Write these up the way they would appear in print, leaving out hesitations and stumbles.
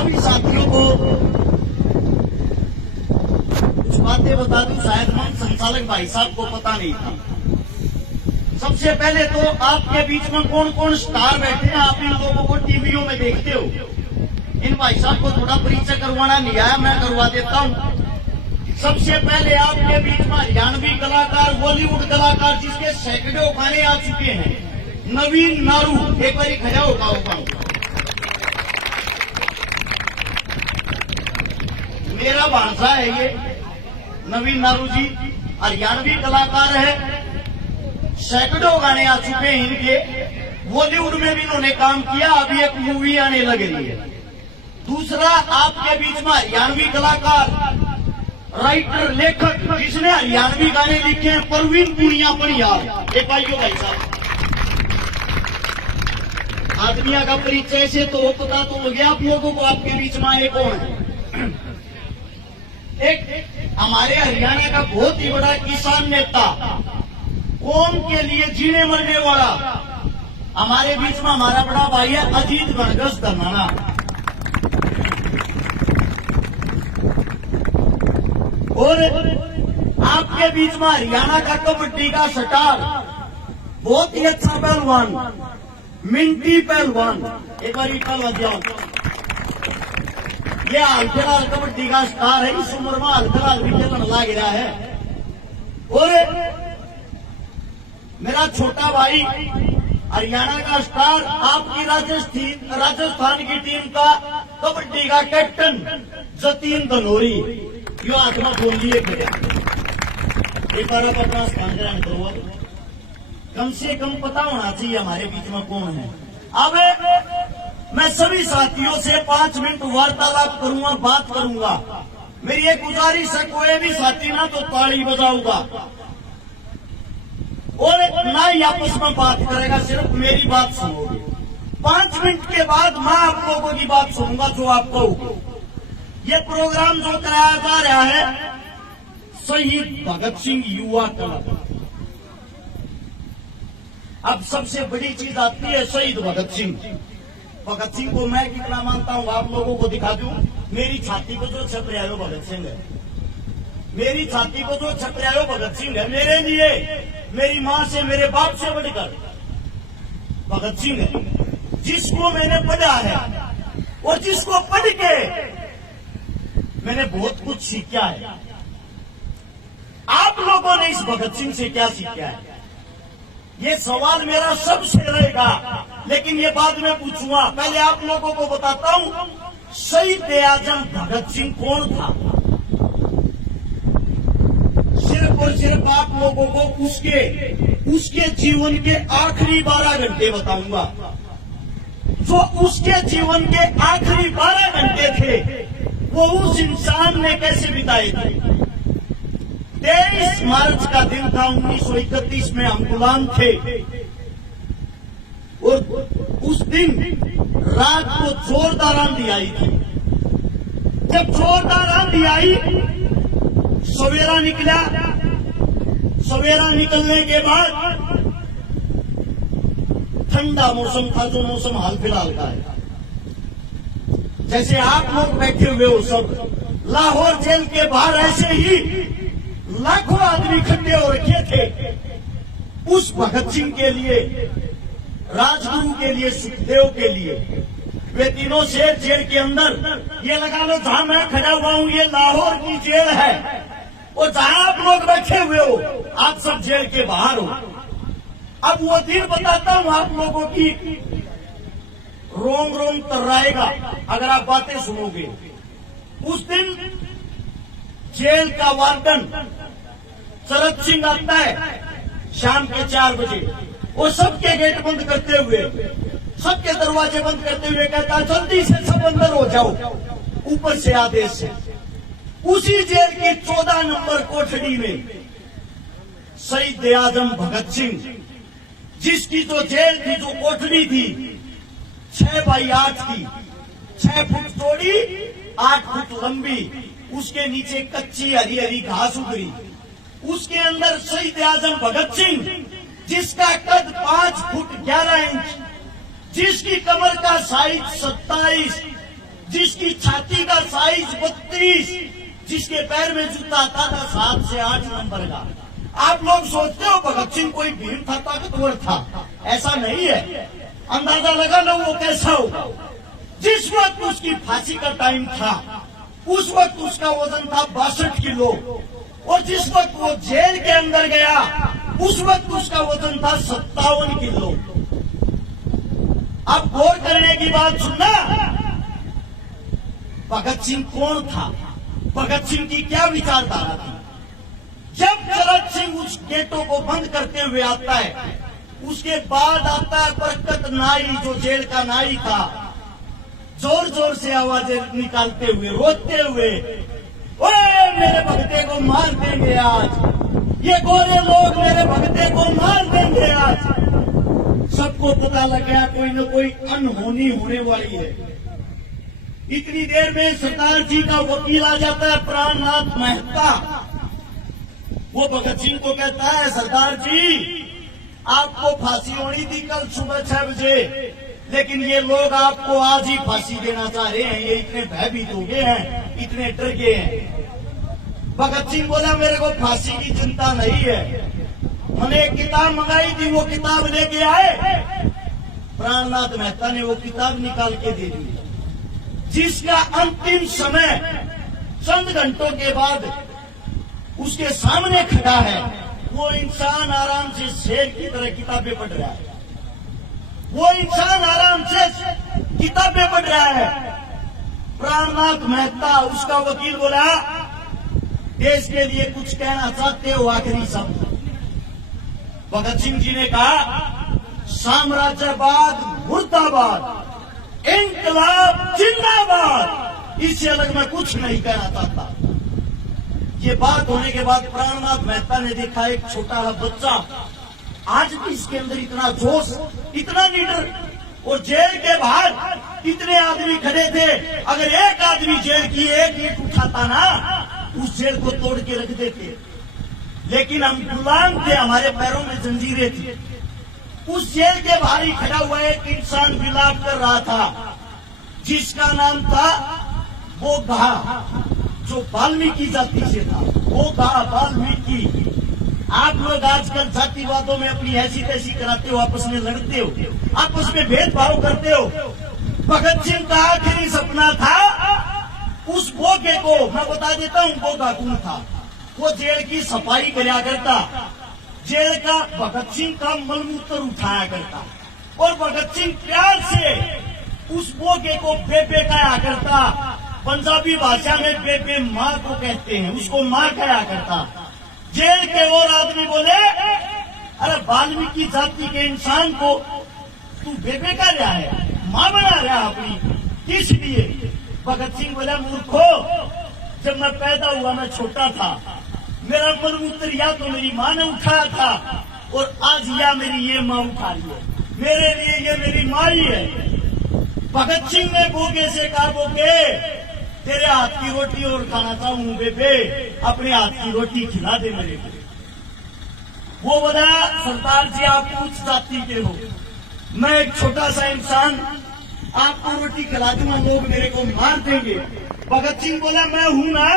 सभी साथियों को कुछ बातें बता दूं, शायद मंच संचालक भाई साहब को पता नहीं था। सबसे पहले तो आपके बीच में कौन कौन स्टार बैठे हैं, आप इन लोगों को टीवियों में देखते हो। इन भाई साहब को थोड़ा परिचय करवाना नहीं आया, मैं करवा देता हूं। सबसे पहले आपके बीच में हरियाणवी कलाकार, बॉलीवुड कलाकार जिसके सैकड़ों गाने आ चुके हैं, नवीन नारू। एक बार खड़ा होगा। मेरा भांसा है ये नवीन नारू जी, हरियाणवी कलाकार है, सैकड़ों गाने आ चुके हैं इनके। बॉलीवुड में भी इन्होंने काम किया, अभी एक मूवी आने लग रही है। दूसरा आपके बीच में हरियाणवी कलाकार, राइटर, लेखक जिसने हरियाणवी गाने लिखे हैं, परवीन पुनिया परियार। एक भाइयों भाई साहब, आदमिया का परिचय से तो पता तो हो गया आप लोगों को आपके बीच में आए कौन है। एक हमारे हरियाणा का बहुत ही बड़ा किसान नेता, कौम के लिए जीने मरने वाला, हमारे बीच में हमारा बड़ा भाई है अजीत गणगस धनाना। और आपके बीच में हरियाणा का कबड्डी का स्टार, बहुत ही अच्छा पहलवान, मिंटी पहलवान। एक बार पहलवान जाओ, ये हाल फिलहाल कबड्डी का स्टार है, इस उम्र में हाल फिलहाल भी खेलने लग रहा है। और मेरा छोटा भाई हरियाणा का स्टार, आपकी राजस्थान की टीम का कबड्डी का कैप्टन जतीन धनोरी। यो आत्मा बोल लिए एक बार आप अपना स्थान ग्रहण करो। कम से कम पता होना चाहिए हमारे बीच में कौन है। अब मैं सभी साथियों से 5 मिनट वार्तालाप करूंगा, बात करूंगा। मेरी एक गुजारिश है, कोई भी साथी ना तो ताली बजाऊंगा और ना ही आपस में बात करेगा, सिर्फ मेरी बात सुनोगे। 5 मिनट के बाद मैं आप लोगों की बात सुनूंगा जो आप कहोगे। ये प्रोग्राम जो कराया जा रहा है शहीद भगत सिंह युवा क्लब। अब सबसे बड़ी चीज आती है शहीद भगत सिंह। भगत सिंह को मैं कितना मानता हूं आप लोगों को दिखा दूं। मेरी छाती को जो छप रहा है वो भगत सिंह है। मेरी छाती को जो छप रहा है वो भगत सिंह है। मेरे लिए, मेरी मां से, मेरे बाप से बढ़कर भगत सिंह है, जिसको मैंने पढ़ा है और जिसको पढ़ के मैंने बहुत कुछ सीखा है। आप लोगों ने इस भगत सिंह से क्या सीखा है, ये सवाल मेरा सबसे रहेगा, लेकिन ये बाद में पूछूंगा। पहले आप लोगों को बताता हूं शहीद आजम भगत सिंह कौन था। सिर्फ और सिर्फ आप लोगों को उसके जीवन के आखिरी 12 घंटे बताऊंगा। जो उसके जीवन के आखिरी 12 घंटे थे वो उस इंसान ने कैसे बिताए थे। 23 मार्च का दिन था, 1931 में हम गुलाम थे और उस दिन रात को जोरदार आंधी आई थी। जब जोरदार आंधी आई, सवेरा निकला। सवेरा निकलने के बाद ठंडा मौसम था, जो मौसम हाल फिलहाल का है। जैसे आप लोग बैठे हुए हो सब, लाहौर जेल के बाहर ऐसे ही लाखों आदमी इकट्ठे हो रखे थे उस भगत सिंह के लिए, राजगुरु के लिए, सुखदेव के लिए। वे तीनों शेर जेल के अंदर, ये लगा लो जहां मैं खड़ा हुआ हूं ये लाहौर की जेल है, और जहां आप लोग बैठे हुए हो आप सब जेल के बाहर हो। अब वो दिन बताता हूं आप लोगों की, रोम रोम तर्राएगा अगर आप बातें सुनोगे। उस दिन जेल का वार्डन शरद सिंह आता है शाम के 4 बजे, वो सबके गेट बंद करते हुए, सबके दरवाजे बंद करते हुए कहता है जल्दी से सब अंदर हो जाओ, ऊपर से आदेश है। उसी जेल की 14 नंबर कोठड़ी में शहीद आजम भगत सिंह, जिसकी जो जेल थी, जो कोठड़ी थी 6 बाई 8 की, 6 फुट चौड़ी, 8 फुट लंबी, उसके नीचे कच्ची हरी हरी घास उगरी। उसके अंदर शहीद आजम भगत सिंह, जिसका कद 5 फुट 11 इंच, जिसकी कमर का साइज 27, जिसकी छाती का साइज 32, जिसके पैर में जूता आता था 7 से 8 नंबर का। आप लोग सोचते हो भगत सिंह कोई भीम था, ताकतवर था? ऐसा नहीं है। अंदाजा लगा लो वो कैसा होगा। जिस वक्त उसकी फांसी का टाइम था उस वक्त उसका वजन था 62 किलो, और जिस वक्त वो जेल के अंदर गया उस वक्त उसका वजन था 57 किलो। अब गौर करने की बात सुनना, भगत सिंह कौन था, भगत सिंह की क्या विचारधारा थी। जब शरद सिंह उस गेटों को बंद करते हुए आता है, उसके बाद आता है बरकत नाई, जो जेल का नाई था, जोर जोर से आवाजें निकालते हुए, रोते हुए, ओए मेरे भगते को मार देंगे आज, ये गोरे लोग मेरे भगते को मार देंगे आज। सबको पता लग गया कोई न कोई अनहोनी होने वाली है। इतनी देर में सरदार जी का वकील आ जाता है, प्राणनाथ मेहता। वो भगत सिंह को कहता है, सरदार जी आपको फांसी होनी थी कल सुबह 6 बजे, लेकिन ये लोग आपको आज ही फांसी देना चाह रहे हैं। ये इतने भयभीत हो गए हैं, इतने डर गए हैं। भगत सिंह बोला, मेरे को फांसी की चिंता नहीं है, मैंने एक किताब मंगाई थी, वो किताब लेके आए। प्राणनाथ मेहता ने वो किताब निकाल के दे दी, जिसका अंतिम समय चंद घंटों के बाद उसके सामने खड़ा है। वो इंसान आराम से शेर की तरह किताबें पढ़ रहा है। वो इंसान आराम से किताबें पढ़ रहा है। प्राणनाथ मेहता, उसका वकील, बोला, देश के लिए कुछ कहना चाहते हो आखिरी शब्द? भगत सिंह जी ने कहा, साम्राज्यवाद मुर्दाबाद, इंकलाब जिंदाबाद, इससे अलग मैं कुछ नहीं कहना चाहता। ये बात होने के बाद प्राणनाथ मेहता ने देखा एक छोटा बच्चा, आज भी इसके अंदर इतना जोश, इतना लीडर, और जेल के बाहर इतने आदमी खड़े थे। अगर एक आदमी जेल की एक ईंट उठाता ना, उस जेल को तोड़ के रख देते। लेकिन हम गुलाम थे, हमारे पैरों में जंजीरें थी। उस जेल के बाहर ही खड़ा हुआ एक इंसान विलाप कर रहा था, जिसका नाम था बोघा, जो वाल्मीकि जाति से था। बोघा, वाल्मीकि। आप लोग आजकल जातिवादों में अपनी ऐसी तैसी कराते हो, आपस में लड़ते हो, आपस में भेदभाव करते हो। भगत सिंह का आखिरी सपना था उस बोघे को, मैं बता देता हूं बोघा कौन था। वो जेल की सफाई कराया करता, जेल का भगत सिंह का मलमूत्र उठाया करता, और भगत सिंह प्यार से उस बोघे को बेबे कहा करता। पंजाबी भाषा में बेबे माँ को कहते हैं, उसको माँ कहा करता। जेल के और आदमी बोले, अरे वाल्मीकि जाति के इंसान को तू बेबे का रहा है, माँ बना रहा अपनी, किस लिए? भगत सिंह बोला, मूर्खो, जब मैं पैदा हुआ मैं छोटा था, मेरा मलमूत्र या तो मेरी माँ ने उठाया था, और आज या मेरी ये माँ उठा रही है, मेरे लिए ये मेरी माँ ही है। भगत सिंह ने बोगे से कहा, बोगे तेरे हाथ की रोटी और खाना चाहूं बेबे, अपने हाथ की रोटी खिला दे मेरे को। वो बोला, सरदार जी आप उच्च जाति के हो, मैं एक छोटा सा इंसान, आपको रोटी खिला दूंगा, लोग मेरे को मार देंगे। भगत सिंह बोला, मैं हूं ना,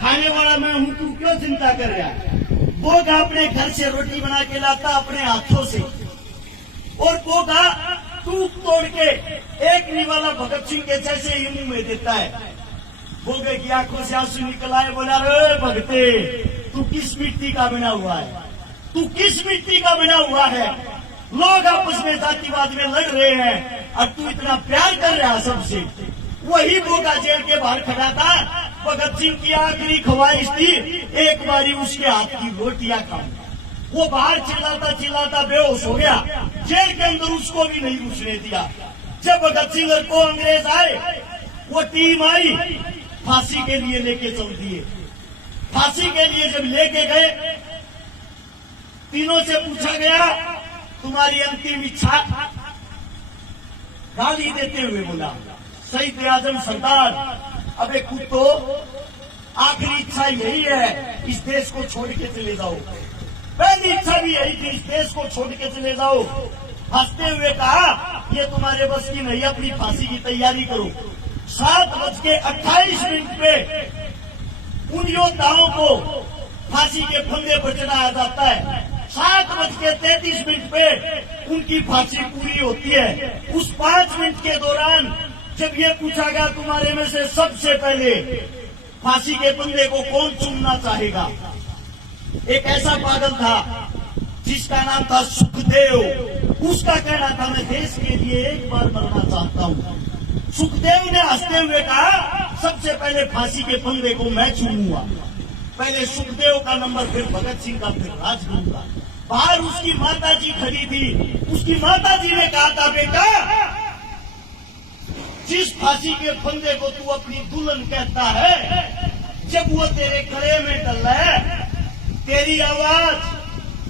खाने वाला मैं हूं, तू क्यों चिंता कर रहा है? बोगा अपने घर से रोटी बना के लाता अपने हाथों से, और बोगा टूक तोड़ के एक निवाला भगत सिंह के जैसे ही मुंह में देता है। बोगे की आंखों से आंसू निकल आए। बोला, रे भगते, तू किस मिट्टी का बना हुआ है, तू किस मिट्टी का बना हुआ है? लोग आपस में जातिवाद में लड़ रहे हैं और तू इतना प्यार कर रहा है सबसे। वही बोगा जेल के बाहर खड़ा था। भगत सिंह की आखिरी ख्वाहिश थी एक बारी उसके हाथ की रोटियां खाऊं। वो बाहर चिल्लाता चिल्लाता बेहोश हो गया, जेल के अंदर उसको भी नहीं घुसने दिया। जब भगत सिंह को अंग्रेज आए, वो टीम आई, फांसी के लिए लेके चल दिए। फांसी के लिए जब लेके गए, तीनों से पूछा गया, तुम्हारी अंतिम इच्छा? गाली देते हुए बोला, शहीद आजम सरदार, अबे कुत्तो, आखिरी इच्छा यही है, इस देश को छोड़ के चले जाओ। पहली इच्छा भी यही थी, इस देश को छोड़ के चले जाओ। हंसते हुए कहा, ये तुम्हारे बस की नहीं, अपनी फांसी की तैयारी करो। 7:28 पे उन योद्धाओं को फांसी के फंदे पर चढ़ाया जाता है। 7:33 पे उनकी फांसी पूरी होती है। उस 5 मिनट के दौरान जब ये पूछा गया तुम्हारे में से सबसे पहले फांसी के फंदे को कौन चूमना चाहेगा, एक ऐसा पागल था जिसका नाम था सुखदेव। उसका कहना था मैं देश के लिए एक बार मरना चाहता हूँ। सुखदेव ने हंसते हुए कहा सबसे पहले फांसी के फंदे को मैं चूमूंगा। पहले सुखदेव का नंबर, फिर भगत सिंह का, फिर राजगुरु का। बाहर उसकी माताजी खड़ी थी। उसकी माताजी ने कहा था बेटा जिस फांसी के फंदे को तू अपनी दुल्हन कहता है, जब वो तेरे गले में डल रहा है तेरी आवाज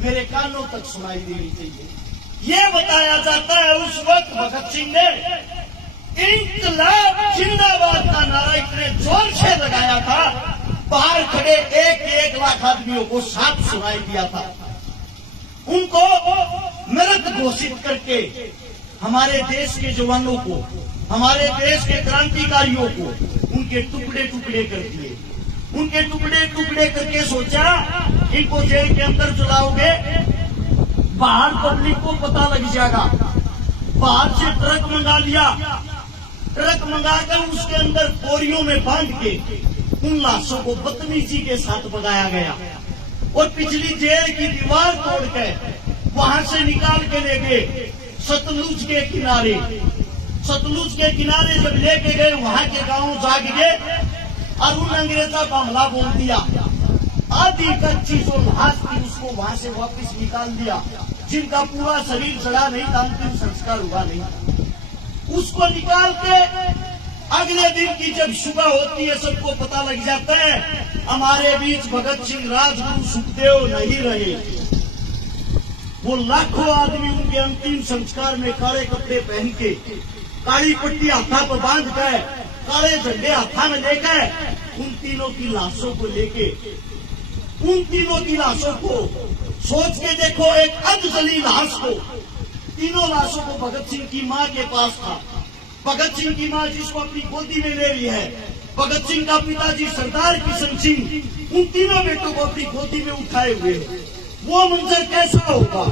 मेरे कानों तक सुनाई देनी चाहिए। ये बताया जाता है उस वक्त भगत सिंह ने इंकलाब जिंदाबाद का नारा इतने जोर से लगाया था, बाहर खड़े 1 लाख आदमियों को साथ सुनाई दिया था। उनको मृत घोषित करके हमारे देश के जवानों को, हमारे देश के क्रांतिकारियों को उनके टुकड़े टुकड़े कर दिए। उनके टुकड़े टुकड़े करके सोचा इनको जेल के अंदर चलाओगे, बाहर पब्लिक को पता लग जाएगा। बाहर से ट्रक मंगा लिया, ट्रक मंगाकर उसके अंदर बोरियों में बांध के उन लाशों को बदतमीजी के साथ भगाया गया और पिछली जेल की दीवार तोड़कर वहां से निकाल के ले गए सतलुज के किनारे। सतलुज के किनारे जब लेके गए वहां के गांव जाग गए और उन अंग्रेजों का हमला बोल दिया। आधी कच्ची जो लाश थी उसको वहां से वापस निकाल दिया, जिनका पूरा शरीर जला नहीं था, अंतिम संस्कार हुआ नहीं था। उसको निकाल के अगले दिन की जब सुबह होती है सबको पता लग जाता है हमारे बीच भगत सिंह, राजगुरु, सुखदेव नहीं रहे। वो लाखों आदमी उनके अंतिम संस्कार में काले कपड़े पहन के, काली पट्टी हाथा पर बांध कर, काले झंडे हाथा में लेकर उन तीनों की लाशों को लेके, उन तीनों की लाशों को सोच के देखो, एक अधजली लाश को, तीनों लाशों को भगत सिंह की मां के पास था। भगत सिंह की मां जिसको अपनी गोदी में ले ली है, भगत सिंह का पिताजी सरदार किशन सिंह उन तीनों बेटों को अपनी गोदी में उठाए हुए। वो मंजर कैसा होगा?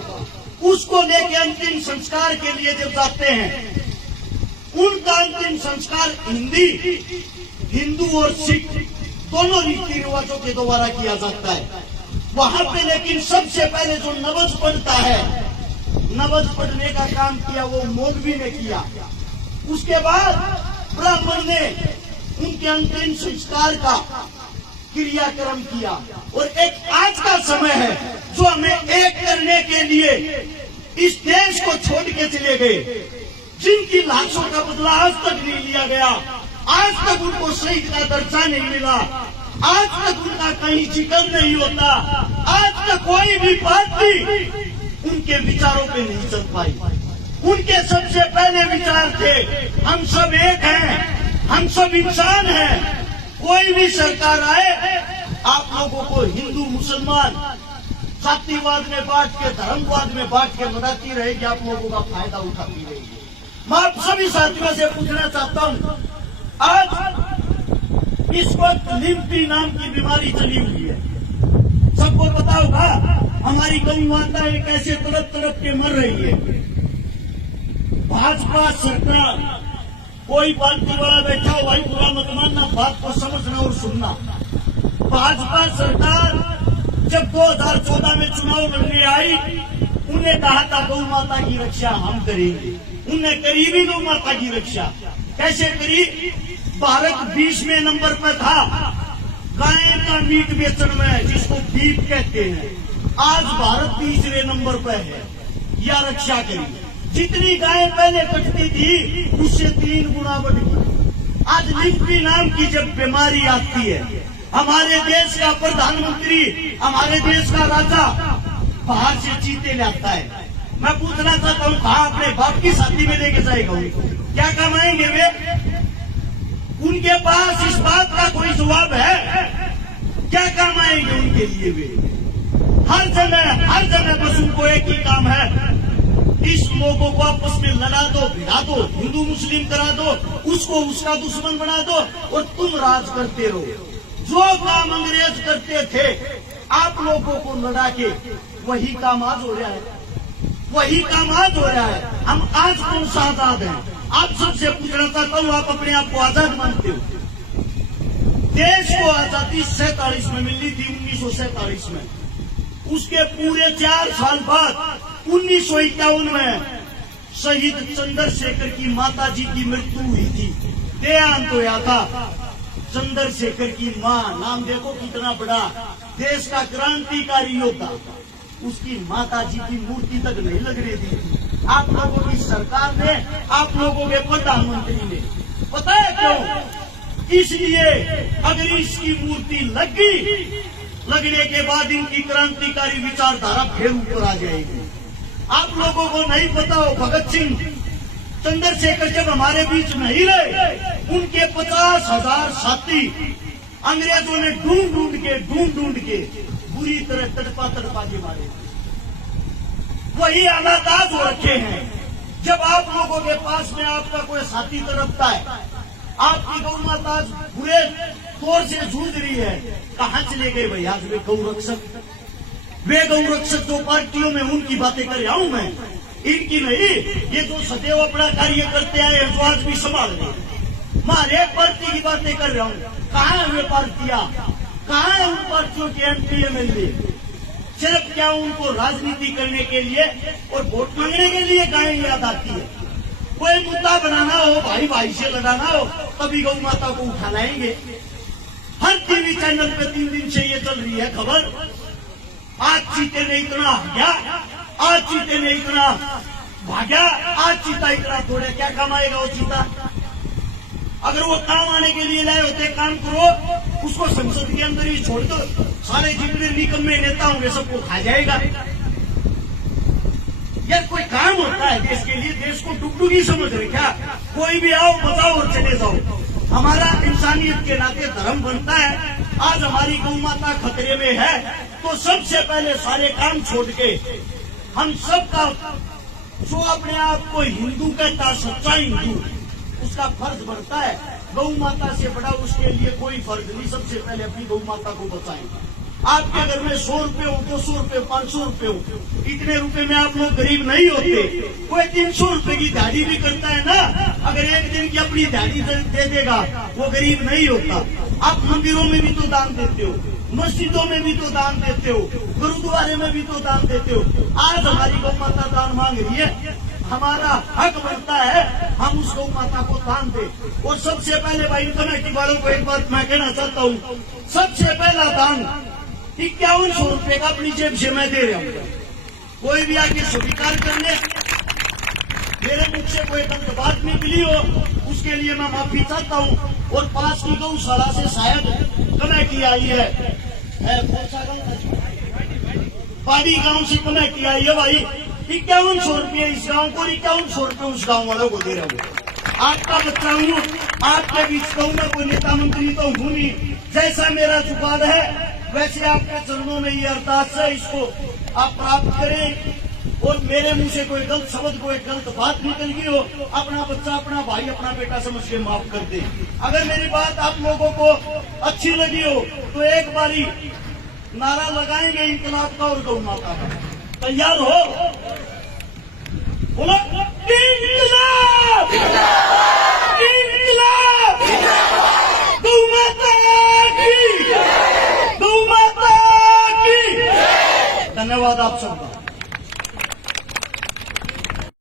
उसको लेके अंतिम संस्कार के लिए जब जाते हैं, उनका अंतिम संस्कार हिंदू और सिख दोनों रीति रिवाजों के द्वारा किया जाता है। वहां पे लेकिन सबसे पहले जो नवज पढ़ता है, नवज पढ़ने का काम किया वो मौलवी ने किया। उसके बाद ब्राह्मण ने उनके अंतिम संस्कार का क्रियाक्रम किया। और एक आज का समय है जो हमें एक करने के लिए इस देश को छोड़ के चले गए, जिनकी लाशों का बदला आज तक नहीं लिया गया, आज तक उनको शहीद का दर्जा नहीं मिला, आज तक उनका कहीं जिक्र नहीं होता, आज तक कोई भी पार्टी उनके विचारों पे नहीं चल पाई। उनके सबसे पहले विचार थे हम सब एक हैं, हम सब इंसान हैं। कोई भी सरकार आए आप लोगों को हिंदू मुसलमान जातिवाद में बांट के, धर्मवाद में बांट के मनाती रहेगी, आप लोगों का फायदा उठाती रहेगी। मैं आप सभी साथियों से पूछना चाहता हूं, आज इस वक्त लिम्पी नाम की बीमारी चली हुई है, सबको पता होगा। हमारी गौ माताएं कैसे तड़प तड़प के मर रही है। भाजपा सरकार, कोई पार्टी वाला बैठा हो भाई बुरा मत मानना, बात को समझना और सुनना। भाजपा सरकार जब 2014 में चुनाव लड़ने आई, उन्हें कहा था गौ माता की रक्षा हम करेंगे। उन्हें करी भी गौ माता की रक्षा। कैसे करी? भारत 20वें नंबर पर था गाय का मीट बेचने में, जिसको बीफ कहते हैं। आज भारत 3रे नंबर पर है। या रक्षा करी। जितनी गायें पहले कटती थी उससे 3 गुना बढ़ गई। आज लिम्पी नाम की जब बीमारी आती है, हमारे देश का प्रधानमंत्री, हमारे देश का राजा बाहर से चीते लाता है। मैं पूछना चाहता हूँ कहाँ अपने बाप की शादी में लेके जाएगा? क्या कमाएंगे वे? उनके पास इस बात का कोई जवाब है? क्या काम आएंगे उनके लिए वे? हर जगह बस उनको एक ही काम है, इस लोगों को आपस में लड़ा दो, भिड़ा दो, हिंदू मुस्लिम करा दो, उसको उसका दुश्मन बना दो और तुम राज करते रहो। जो काम अंग्रेज करते थे आप लोगों को लड़ा के, वही काम आज हो रहा है, वही काम आज हो रहा है। हम आज कौन सा आजाद हैं? आप सबसे पूछना चाहता हूँ, आप अपने आप को आजाद मानते हो? देश को आजादी 47 में मिली थी, 1947 में। उसके पूरे 4 साल बाद 1951 में शहीद चंद्रशेखर की माता जी की मृत्यु हुई थी, देहांत होया था। चंद्रशेखर की मां, नाम देखो कितना बड़ा, देश का क्रांतिकारी योद्धा, उसकी माता जी की मूर्ति तक नहीं लग रही थी। आप लोगों की सरकार ने, आप लोगों के प्रधानमंत्री ने, पता है क्यों? इसलिए अगर इसकी मूर्ति लग गई, लगने के बाद इनकी क्रांतिकारी विचारधारा फिर ऊपर आ जाएगी। आप लोगों को नहीं पता हो, भगत सिंह, चंद्रशेखर जब हमारे बीच नहीं रहे, उनके 50,000 साथी अंग्रेजों ने ढूंढ ढूंढ के बुरी तरह तड़पा के मारे। वही हालात आज हो रखे हैं। जब आप लोगों के पास में आपका कोई साथी तड़पता है, आपकी गौ माता आज बुरे तौर से जूझ रही है, कहां चले गए भाई आज वे गौ रक्षक? वे गौ रक्षक जो पार्टियों में, उनकी बातें कर रहा हूं मैं, इनकी नहीं। ये तो सदैव अपना कार्य करते आए हैं, जो आज भी संभाल रहे। मैं हर एक पार्टी की बातें कर रहा हूं। कहां है वे पार्टियां? कहां है उन पार्टियों के एमपी एमएलए? सिर्फ क्या उनको राजनीति करने के लिए और वोट मांगने के लिए गाय याद आती है? कोई मुद्दा बनाना हो, भाई भाई से लड़ाना हो, तभी गौ माता को उठा लाएंगे। हर टीवी चैनल पे 3 दिन से ये चल रही है खबर, आज चीते ने इतना हारा, आज चीते ने इतना भागा, आज चीता इतना तोड़े। क्या कमाएगा वो चीता? अगर वो काम आने के लिए लाए होते, काम करो, उसको संसद के अंदर ही छोड़ दो, सारे जितने निकम्मे नेता होंगे सबको खा जाएगा। यार कोई काम होता है देश के लिए, देश को डुगडुगी समझ रहे क्या? कोई भी आओ, बताओ और चले जाओ। हमारा इंसानियत के नाते धर्म बनता है। आज हमारी गौ माता खतरे में है, तो सबसे पहले सारे काम छोड़ के हम सबका, जो अपने आप को हिंदू कहता, सच्चा हिंदू, उसका फर्ज बनता है। गौ माता से बड़ा उसके लिए कोई फर्ज नहीं। सबसे पहले अपनी गौ माता को बचाएं। आपके घर में 100 रुपए हो, 200 रुपए, 500 रुपए हो, इतने रुपए में आप लोग गरीब नहीं होते। कोई 300 रुपए की दिहाड़ी भी करता है ना, अगर एक दिन की अपनी दिहाड़ी दे देगा, वो गरीब नहीं होता। आप मंदिरों में भी तो दान देते हो, मस्जिदों में भी तो दान देते हो, गुरुद्वारे में भी तो दान देते हो। आज हमारी गौ माता दान मांग रही है, हमारा हक बनता है हम उस गौ माता को दान दें। और सबसे पहले भाई कमेटी वालों को एक बात मैं कहना चाहता हूँ, सबसे पहला दान 5100 रुपए का अपनी जेब से मैं दे रहा हूँ। कोई भी आके स्वीकार कर ले, मेरे मुख से कोई गलत बात निकली हो, उसके लिए मैं माफी चाहता हूँ। और पास की गौशाला से शायद कमेटी आई है, पाड़ी गांव से कमेटी आई है भाई, 5100 रुपये इस गांव को, 5100 रुपये उस गांव वालों को दे रहा हूँ। आपका बच्चा हूँ, आपके बीच कहूँ मैं कोई नेता मंत्री तो हूँ नहीं। जैसा मेरा जुबान है वैसे आपके चरणों में ये अरदास है, इसको आप प्राप्त करें। और मेरे मुंह से कोई गलत शब्द, कोई गलत बात निकल गई हो, अपना बच्चा, अपना भाई, अपना बेटा समझ के माफ कर दे। अगर मेरी बात आप लोगों को अच्छी लगी हो तो एक बारी नारा लगाएंगे इंकलाब का और गौ माता का। तैयार हो? बोलो इंकलाब, इंकलाब, गौ माता की, गौ माता की। धन्यवाद आप सबका।